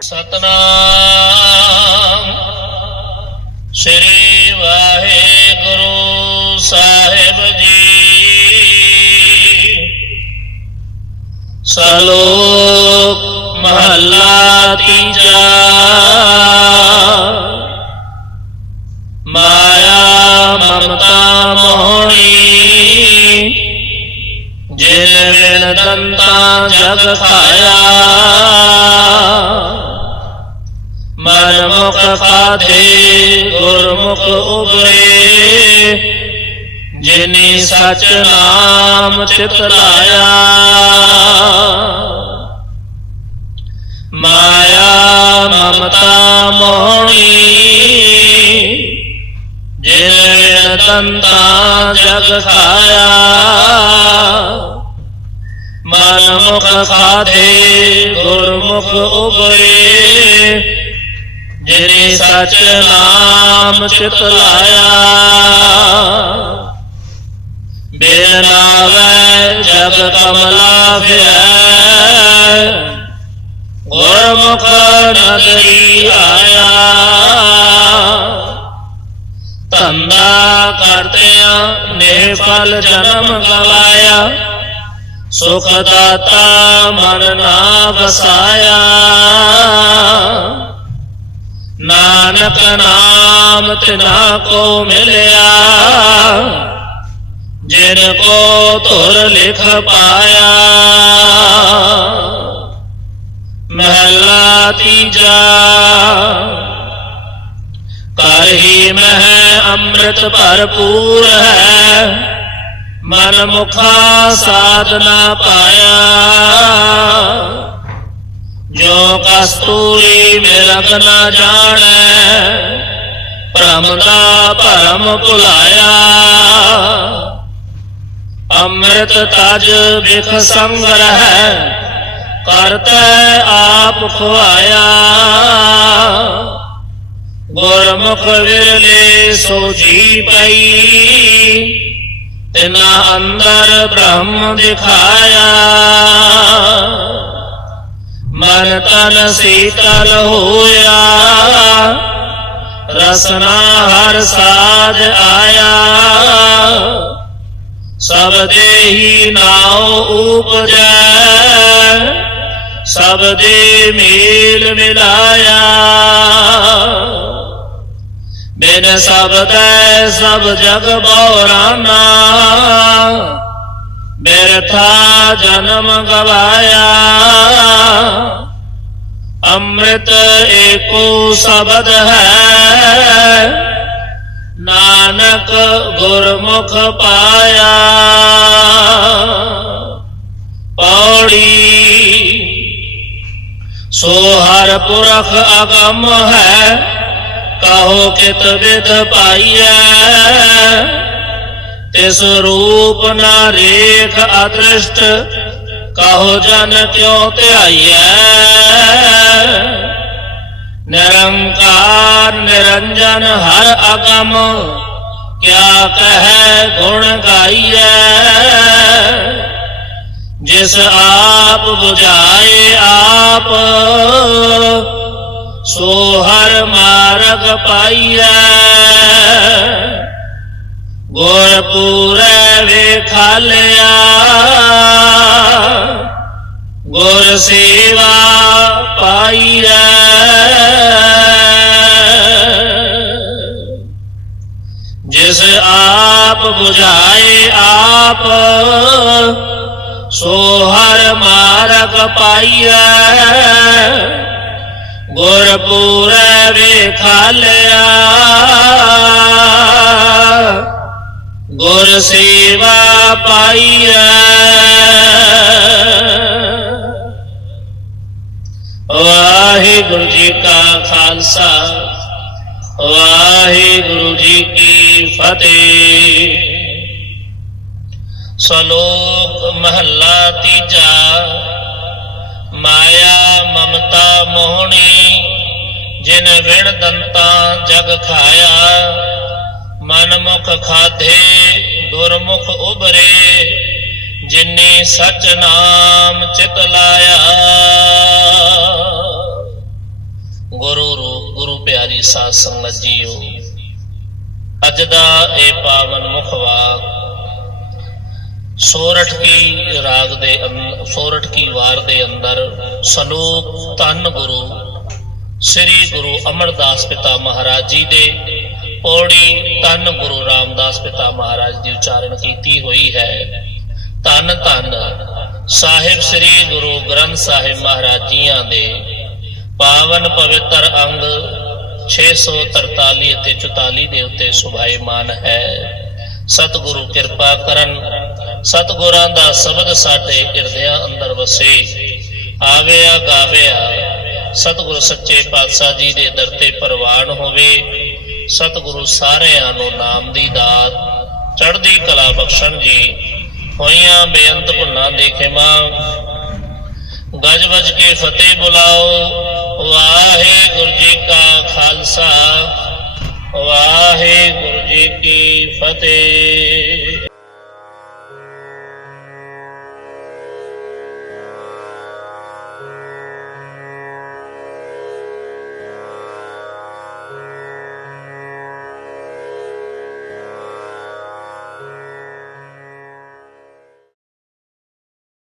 ਸਤਨਾਮ। ਸ੍ਰੀ ਵਾਹਿਗੁਰੂ ਸਾਹਿਬ ਜੀ। ਸਲੋਕ ਮਹੱਲਾ ਤੀਜਾ। ਮਾਇਆ ਮਮਤਾ ਮੋਹਣੀ। ਜਿਨ ਵਿਣ ਦੰਤਾ ਜਗ ਖਾਇਆ। ਮਨ ਗੁਰਮੁਖ ਉਬਰੇ ਜਿਨੀ ਸਚ ਨਾਮ ਚਿਤ ਲਾਇਆ। ਮਾਇਆ ਮਮਤਾ ਮੋਹਣੀ, ਜਿਨ ਵਿਣ ਜਗ ਖਾਇਆ। ਮਨ ਮੁਖ ਖਾਧੇ ਗੁਰਮੁਖ ਉਬਰੇ ਜਿਨੇ ਸਚ ਨਾਮ ਚਿਤ ਲਾਇਆ, ਬਿਨ ਨਾਵੈ ਜਗ ਕਮਲਾ ਫਿਰੈ। ਗੁਰਮੁਖ ਨਦਰੀ ਆਇਆ, ਧੰਦਾ ਕਰਤਿਆਂ ਨੇ ਫਲ ਜਨਮ ਗਵਾਇਆ, ਸੁਖ ਦਾਤਾ ਮਨ ਨਾ ਵਸਾਇਆ। ਨਾਨਕ ਨਾਮ ਤਿਨਾ ਕੋ ਮਿਲਿਆ। ਜਿਨ ਕੋ ਧੁਰ ਲਿਖ ਪਾਇਆ। ਮਹਲਾ ਤੀਜਾ। ਕਰ ਮਹਿ ਅੰਮ੍ਰਿਤ ਭਰਪੂਰ ਹੈ। ਮਨ ਮੁਖਾ ਸਾਧਨਾ ਪਾਇਆ। ਜੋ ਕਸਤੂਰੀ ਮਿਲਕ ਨਾ ਜਾਣੈ, ਭ੍ਰਮ ਦਾ ਭਰਮ ਭੁਲਾਇਆ। ਅੰਮ੍ਰਿਤ ਤਜ ਬਿਖ ਸੰਗ ਰਹਿ ਕਰਤੈ ਆਪ ਖੁਆਇਆ। ਗੁਰਮੁਖ ਵਿਰਲੇ ਸੋ ਜੀ ਪਈ, ਤਿਨਾ ਅੰਦਰ ਬ੍ਰਹਮ ਦਿਖਾਇਆ। ਮਨ ਤਨ ਸੀਤਲ ਹੋਇਆ, ਰਸਨਾ ਹਰ ਸਾਜ ਆਇਆ। ਸਭ ਦੇਹੀ ਨਾਉ ਉਪਜੈ, ਸਭ ਦੇ ਮੇਲ ਮਿਲਾਇਆ। ਬਿਨ ਸਬਦੈ ਸਭ ਜਗ ਬੋਰਾਨਾ ਬਿਰਥਾ ਜਨਮ ਗਵਾਇਆ। ਅੰਮ੍ਰਿਤ ਏਕੋ ਸ਼ਬਦ ਹੈ। ਨਾਨਕ ਗੁਰਮੁਖ ਪਾਇਆ। ਪੌੜੀ ਸੋ ਹਰ ਪੁਰਖ ਅਗੰਮ ਹੈ। ਕਹੋ ਕਿਤ ਵਿਦ ਪਾਈਐ। ਤਿਸ ਰੂਪ ਨਾ ਰੇਖ ਅਦ੍ਰਿਸ਼ਟ, ਕਹੋ ਜਨ ਕਿਉ ਧਿਆਈਐ। ਨਿਰੰਕਾਰ ਨਿਰੰਜਨ ਹਰ ਅਗਮ, ਕਿਆ ਕਹੈ ਗੁਣ ਗਾਈਐ। ਜਿਸ ਆਪ 부ਝਾਏ ਆਪ, ਸੋ ਹਰ ਮਾਰਗ ਪਾਈਐ। ਗੁਰ ਪੂਰੈ ਵੇਖਾਲਿਆ ਗੁਰ ਸੇਵਾ ਪਾਈਐ। ਜਿਸ ਆਪ 부ਝਾਏ ਆਪ, ਸੋ ਹਰ ਮਾਰਗ ਪਾਈਐ। ਗੁਰ ਪੂਰੈ ਵੇਖਾਲਿਆ ਗੁਰ ਸੇਵਾ ਪਾਈਐ ਵਾਹਿਗੁਰੂ ਜੀ ਕਾ ਖਾਲਸਾ, ਵਾਹਿਗੁਰੂ ਜੀ ਕੀ ਫਤਿਹ। ਸ਼ਲੋਕ ਮਹੱਲਾ ਤੀਜਾ, ਮਾਇਆ ਮਮਤਾ ਮੋਹਣੀ, ਜਿਨ ਵਿਣ ਦੰਤਾ ਜਗ ਖਾਇਆ। ਮਨ ਮੁਖ ਖਾਧੇ, ਗੁਰਮੁਖ ਉਬਰੇ ਜਿਨੇ ਸਚ ਨਾਮ ਚਿਤ ਲਾਇਆ। ਸਾਧ ਸੰਗਤ ਜੀਓ, ਅੱਜ ਦਾ ਇਹ ਪਾਵਨ ਮੁਖਵਾਕ ਸੋਰਠ ਕੀ ਰਾਗ ਦੇ ਅੰਦ- ਸੋਰਠ ਕੀ ਵਾਰ ਦੇ ਅੰਦਰ ਸਲੋਕ ਧੰਨ ਗੁਰੂ, ਸ੍ਰੀ ਗੁਰੂ ਅਮਰਦਾਸ ਪਿਤਾ ਮਹਾਰਾਜ ਜੀ ਦੇ ਪੌੜੀ ਧੰਨ ਗੁਰੂ ਰਾਮਦਾਸ ਪਿਤਾ ਮਹਾਰਾਜ ਦੀ ਉਚਾਰਨ ਕੀਤੀ ਹੋਈ ਹੈ। ਧੰਨ ਧੰਨ ਸਾਹਿਬ ਸ੍ਰੀ ਗੁਰੂ ਗ੍ਰੰਥ ਸਾਹਿਬ ਮਹਾਰਾਜ ਜੀਆਂ ਦੇ ਪਾਵਨ ਪਵਿੱਤਰ ਅੰਗ 643 ਅਤੇ 44 ਦੇ ਉੱਤੇ ਸੁਭਾਈਮਾਨ ਹੈ। ਸਤਿਗੁਰੂ ਕਿਰਪਾ ਕਰਨ, ਸਤਿਗੁਰਾਂ ਦਾ ਸ਼ਬਦ ਸਾਡੇ ਹਿਰਦਿਆਂ ਅੰਦਰ ਵਸੇ। ਆਵਿਆ ਗਾਵਿਆ, ਸਤਿਗੁਰੂ ਸੱਚੇ ਪਾਤਸ਼ਾਹ ਜੀ ਦੇ ਦਰ ਤੇ ਪ੍ਰਵਾਨ ਹੋਵੇ। ਸਤਿਗੁਰੂ ਸਾਰਿਆਂ ਨੂੰ ਨਾਮ ਦੀ ਦਾਤ, ਚੜ੍ਹਦੀ ਕਲਾ ਬਖਸ਼ਣ ਜੀ। ਹੋਈਆਂ ਬੇਅੰਤ ਭੁੱਲਾਂ ਦੇ ਖਿਮਾ। ਗਜ ਵਜ ਕੇ ਫਤਿਹ ਬੁਲਾਓ। ਵਾਹਿਗੁਰੂ ਜੀ ਕਾ ਖਾਲਸਾ। ਵਾਹਿਗੁਰੂ ਜੀ ਕੀ ਫਤਿਹ।